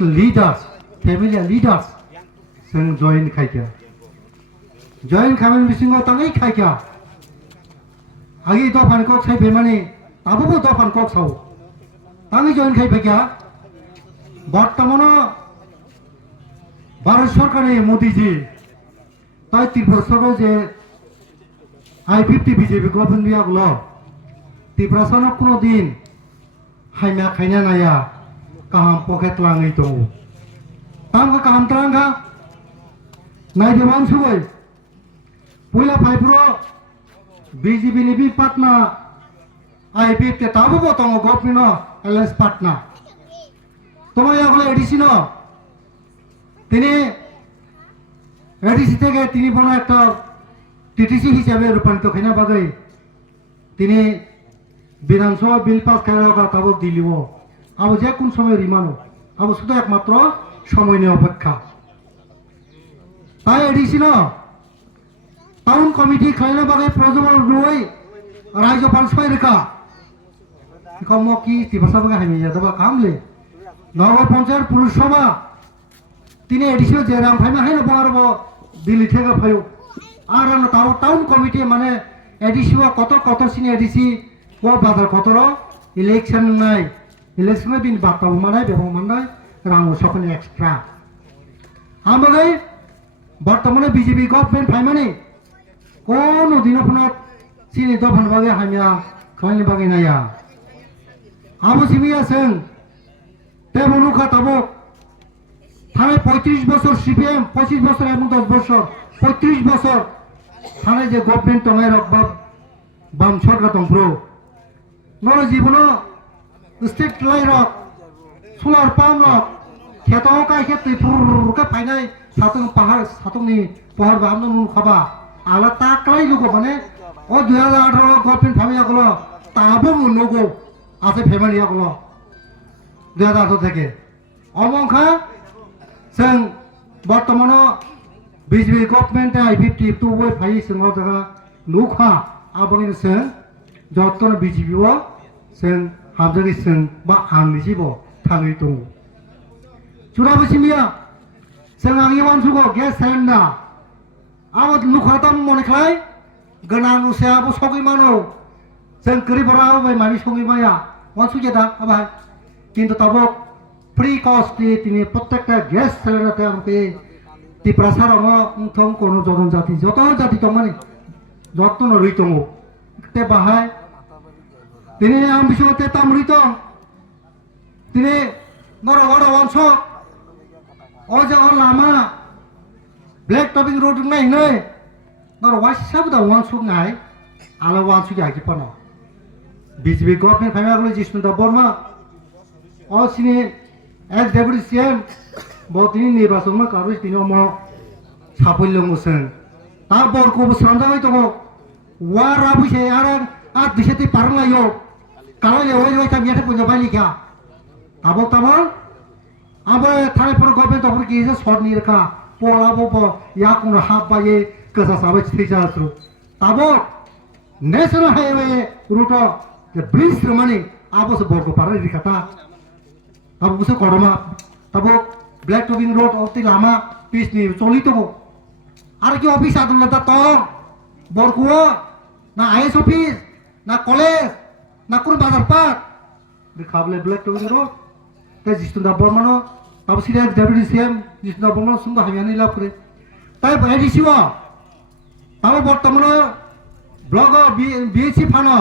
leaders, family leaders, जों join खायका, join खामानि बिसिङाव ताङै खायका, आगे दफान कक साइ बेमाने, ताबुबो दफान कक साव, ताङै join खायका, बर्तमानो भारत सरकारनि मोदी जी, ताई 3 বছৰৰ যে I-50 BJP गभर्नमेन्ट बियागलो, तिब्रासानो कोनो दिन हाइना खायना नाया, kaham pocket lang ito. Tama kaham terangga, naik di mana suai? Pula Paipro, BJP ni bi partna, IPF ke tahu bo tongo government LS partna. Toma yang kalau edisi no, tini edisi tege tini bono ekta TTC hisabe rupanto kena bagai, tini বিধানসভা bill pass করার তাবো দিলিব আবো যে কোন সময় রিমানো আবো শুধু একমাত্র সময় নিয়ে অপেক্ষা তাই এডিসি ন টাউন কমিটি খাইনা বাগে প্রজমল রই রাজ্যপাল ছয় রেখা কম কি তিবাসা বাগে হামি যাদবা কামলে নগর পঞ্চায়েত পুরসভা তিনি এডিসিও যে রাম ফাইমা হাইনা বারব দিল্লি থেকে ফাইও আর তাও টাউন কমিটি মানে এডিসিও কত সিনি এডিসি ও বাজার কতর ইলেকশন নাই ইলেকশনে বিন বাতাও মানায় বেবং মানায় রাং সকলে এক্সট্রা আমাদের বর্তমানে বিজেপি গভর্নমেন্ট ফাইমানি কোন দিনফোনত চিনি দফান বাগে হামিয়া খাইনি বাগে নাইয়া আবু সিমিয়া সেন তেমনুখা তাবক থানায় 35 বছর সিপিএম 25 বছর এবং 10 বছর 35 বছর থানায় যে গভর্নমেন্ট তঙাই রকবাব বাম সরকার তংপ্রো নর জীবন স্টেট লাই রক সোলার পাম্প রক খেতাও কাই খেতে ফুরকে ফাইনাই সাতং পাহাড় সাতংনি পাহাড় বামন নুন খাবা আলা তাকলাই লুগো মানে ও 2018 গভর্নমেন্ট ফামিয়া গলো তাবো মুনগো আছে ফ্যামিলিয়া গলো 2018 থেকে অমংখা जों বর্তমানে বিজেপি গভর্নমেন্ট I-50 টু ওই ফাই সিংহ জায়গা নুখা আবনি जों যতন বিজেপি ও जों हाबजों जों बा आंनि जिबो थाङै दङ जुराबो सिमिया जों आंनि मानसुखौ गेस सिलिन्डार आबो नुखाताम मनेखाय गोनां उसायाबो सगै मानो जों गरिबराबो बाय मानि सगै माया मानसु जेदा आबाय কিন্তু তাবো फ्री कस्ट তিনি প্রত্যেকটা গ্যাস সিলিন্ডারতে আমাকে ত্রিপুরা উঠং কোনো জনজাতি যত জাতি তো মানে যত্ন রইতং তে বাহায় তিনি আম বিশ্বতে তাম রইতং তিনি বড় বড় অংশ ও যে লামা ব্ল্যাক টপিং রোড নাই নাই বড় ওয়াসসাব দা অংশ নাই আলো অংশ কি পানো বিজেপি গভর্নমেন্ট ফাইমাগুলো জিষ্ণুদা বর্মা ও সিনি এক ডেপুটি সিএম তিনি নির্বাচন কারণ তিনি সাফল্য মোসেন তারপর কব সান্দাই দङ ওয়ারা বুঝে আর দিশেতে পারলাইও কালাই ওই ওই তা মেটা পঞ্জা বাইলিকা আবো তামল আবে থানায়পুর গভর্নমেন্ট অফিস কি যে সরনি রেখা পলাবো ইয়া কোন হাব বায়ে কসা সাবে থিজাসু তাবো ন্যাশনাল হাইওয়ে রুট যে ব্রিজ মানে আবো সে বড় পারে রিকাটা তাবো বুঝে করমা তাবো ব্ল্যাক টপিং রোড অতি লামা পিস নি চলি তো আর কি অফিস আদালত তো বরকুয়া না আইএস অফিস না কলেজ না কোন বাজার পাট দেখাবলে ব্ল্যাক টপিং রোড তে জিষ্টুদা বর্মনো তাবো সিরিয়া ডেপুটি সিএম জিষ্টুদা বর্মনো সুন্দর হামিয়ানি লাভ করে তাই এডিসিও তাবো বর্তমানে ব্লগ বিএসসি ফানো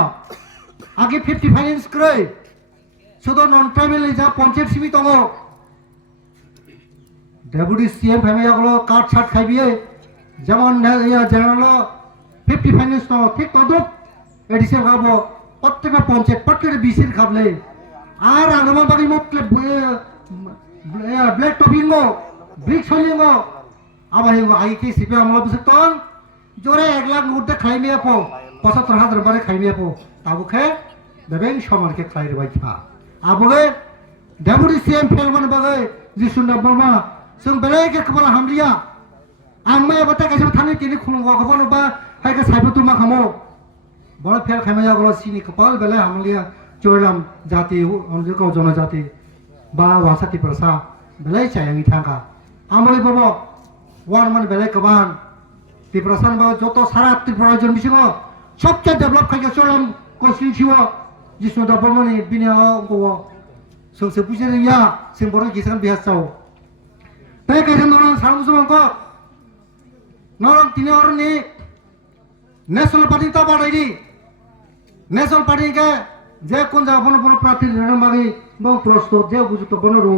আগে 50 ফাইন্যান্স করে শুধু নন ট্রাইবেল যা পঞ্চায়েত সিমি দङ ডেপুটি সিএম ফ্যামিলিগুলো কাঠ ছাট খাইবিয়ে যেমন জেনারেল 50 ফাইন্যান্স দङ ঠিক তদুপ এডিসি খাবো প্রত্যেকটা পঞ্চায়েত প্রত্যেকটা বিসির খাবলে আর আগামা বাড়ি মতলে ব্ল্যাক টপিং ব্রিক্স হইলিং আবার আইকে সিপে আমলা বুঝে তন জোরে 1 লাখ উঠতে খাইমিয়া পো 75,000 বারে খাইমিয়া পো তাবুকে দেবেন সমানকে খাইরে বাইছা আবগে ডেপুটি সিএম ফেলমান বাগে জিসুন্দা বর্মা जों बेलेग खबर हामलिया आं मैं बता कैसे थाने के लिए खुलूंगा खबर बा है के साइब तुम खामो बड़ा फेल खामया गलो सिनी कपाल बेले हामलिया चोरलाम जाति उनको जनजाति बा वासाति प्रसा belai sayang itangka amai bobo war man belai kaban Tiprasan bawa joto syarat Tripura jon bisingo सबसे डेभलप खायगा चलम कन्स्टिट्युन्सियाव जिसु दा बर्मनि बिनिया गो सोंसे बुजिनो या जों बर' गिसान बिहासाव बे गायजों नरं सारमुसुमंक नरं तिनि अरनि नेशनल पार्टी ता बादायदि नेशनल पार्टी के जे कोन जा बन बन प्रार्थी निर्णय मागि बं प्रस्তুत जे बुजुत बन रो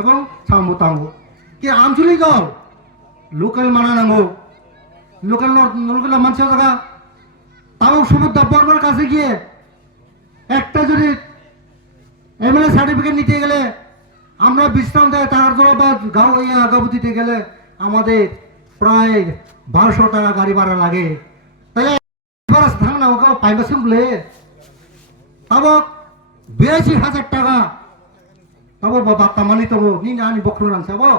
এবং सामुतांगो कि आमचुली दल लोकल माना नांगो लोकल मानसिया जागा তাও সমুদ্র বর্মার কাছে গিয়ে একটা যদি এমএলএ সার্টিফিকেট নিতে গেলে আমরা বিশ্রাম দেয় তার জন্য বা গাঁও গাবু দিতে গেলে আমাদের প্রায় 1200 টাকা গাড়ি ভাড়া লাগে তাহলে খরচ থাক না ওকে পাইবাসিম বলে তাবো 82,000 টাকা তাবো বাপ্পা মানি তবো নি আনি বকরু রানছাবো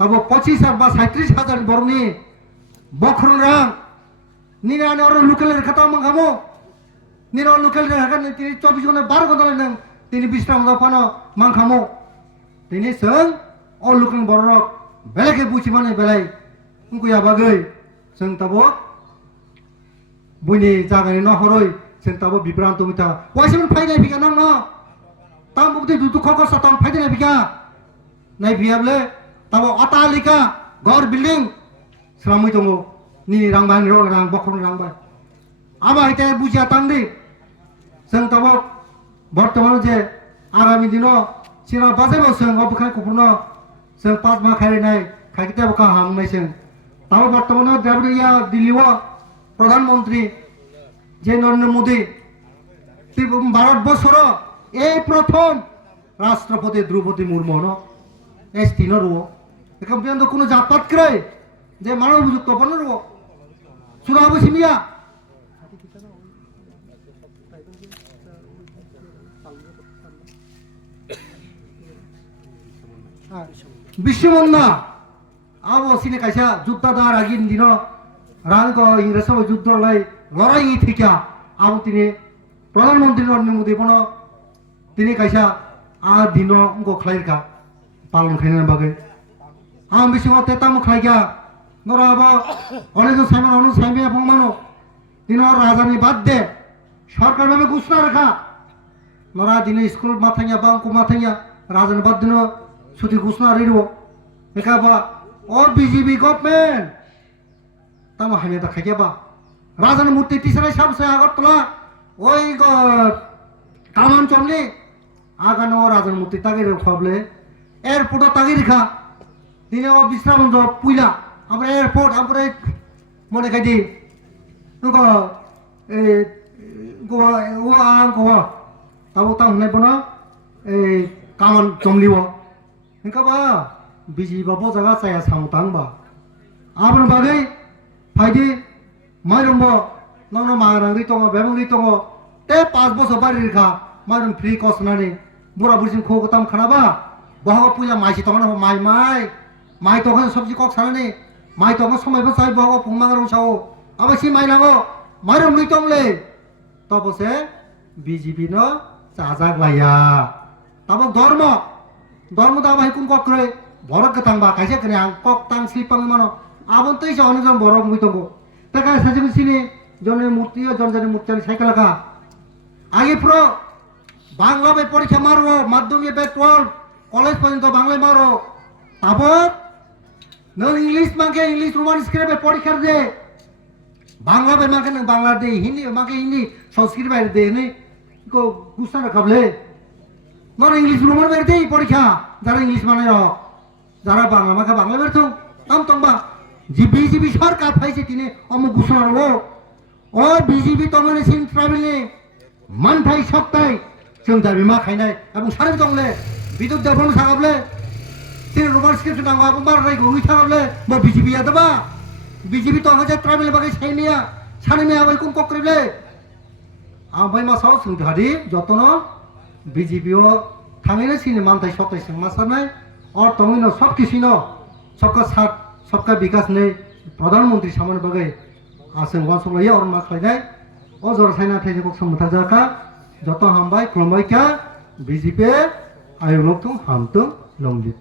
তাবো 25 বা 37,000 বরনি বকরু রাং Nina ani orang lokal kata mengkamu, Nina orang lokal kan tini 24 jam 12 घंटा लेने tini bisram dah pano mengkamu, tini seng orang lokal borok belai ke buci mana belai, ungu ya bagai, seng tabo, bunyi jaga ni noh horoi, seng tabo bibran tu kita, wah sih mana faedah bika nang no, tam bukti duduk kau satam faedah bika, naik biar le, tabo atalika, gor building, selama itu mo. Ni rangban ro rang bokron rangban aba এটা বুঝিয়া তাংদি जों तब बर्तमान जे आगामी दिनाव सिरा बाजायबो जों अबखाय कुपुरनो जों 5 माह खायनाय खायकिते बका हामनाय जों तब बर्तमान द्रविडिया दिल्लीव प्रधानमंत्री जे नरेंद्र मोदी ভারতবর্ষর এই প্রথম রাষ্ট্রপতি দ্রৌপদী মুর্মু ন এই তিনর এখন পর্যন্ত কোনো জাতপাত করে যে মানব বুঝুক তপনের sudah apa sih Mia? Bismillah. Awo sini kaisa jutta dar agin dino rang ko Inggris sama jutta lai lorai thika awo tini Pradhan Mantri Narendra Modi pono tini kaisa a dino ko khlairka palon khaina bagai am bismillah tetam khlaiga নরা আবার অনেক সাইমান অনু সাইমে ফংমানো দিনের রাজধানী বাদ দে সরকার ভাবে ঘোষণা রাখা নরা দিনে school মাথাইয়া বা অঙ্ক মাথাইয়া রাজধানী বাদ দিন ছুটি ঘোষণা রিরব একাবা ও বিজেপি গভর্নমেন্ট তামা হাইনে তা খাইয়াবা রাজধানী মূর্তি টিচারে সাবসে আগরতলা ওই কামান চমলি আগানো রাজধানী মূর্তি তাগিরে খাবলে এয়ারপোর্টও তাগি রেখা দিনে ও বিশ্রাম পুইলা আমরা এয়ারপোর্ট আমরা মনে কাজি গো গোয়া ও আং গোয়া তাবো তাং হনাই বনা এই কামান জমলিব এনকাবা বিজি বাবো জায়গা চায়া সামতাং বা আবন বাগৈ ফাইদি মাইরমব নন মারাংরি তঙ্গ বেবংরি তঙ্গ তে 5 বছর বাড়ি রেখা মাইরম ফ্রি কসনানি বুড়া বুড়িম খো গতাম খানাবা বহাগ পুজা মাইসি তঙ্গ মাই তখন সবজি কক সানানি মাই তখন সময় বসাই বহাগ ফুংমাগারং সাও আবাসি মাই নাঙ্গো মাইরম নুই তংলে তবসে বিজেপি ন চাজাক লাইয়া তাবো ধর্ম दा बाहाय कुन कक्रे बरक गथांबा कायसे कने आं कक तां स्लिपां मानो आबन तैसे अनेकजन बरक मुइ दंगो ताका सासे सिनि जने मूर्ति जनजने मूर्ति साइकेल का आगे प्रो बांग्ला बे परीक्षा मारो माध्यमिक बे 12 कॉलेज पर्यंत बांग्ला मारो ताबो न इंग्लिश मागे इंग्लिश रोमान स्क्रिप्ट बे परीक्षा दे बांग्ला बे मागे न बांग्ला दे हिंदी मागे हिंदी संस्कृत बे दे ने को गुस्सा रखबले नर इंग्लिश रोमान बेरते परीक्षा যারা इंग्लिश माने र যারা বাংলা মাকে বাংলা বেরতো তাম তংবা জি বিজেপি সরকার পাইছে তিনি অমুক ঘোষণা হলো ও বিজেপি তমনে সিন ট্রাভেলে মানথাই সপ্তাহে जों दाबि मा खायनाय এবং সারে দংলে বিদ্যুৎ দেবন সাগাবলে তিনি রোমান স্ক্রিপ্ট নাঙ্গা বাররাই গই থাগাবলে ম বিজেপি আদবা বিজেপি তো হাজার ট্রাভেল বাগে সাইনিয়া সানেমে আবাই কোন ককরিবলে আমবাই মাসাও जों धादि যতন বিজেপিও थांगैनो सिने मानथाय सप्ताह सिं मासानाय और तमिनो सब किसिनो सबका साथ सबका विकास ने प्रधानमंत्री सामने बगै आसं वासंलाय और मा खायनाय ओ जर साइना थाइजों समथा जाका जत हामबाय खुलुमबाय का बीजेपी आयनोक हामथों লংজিত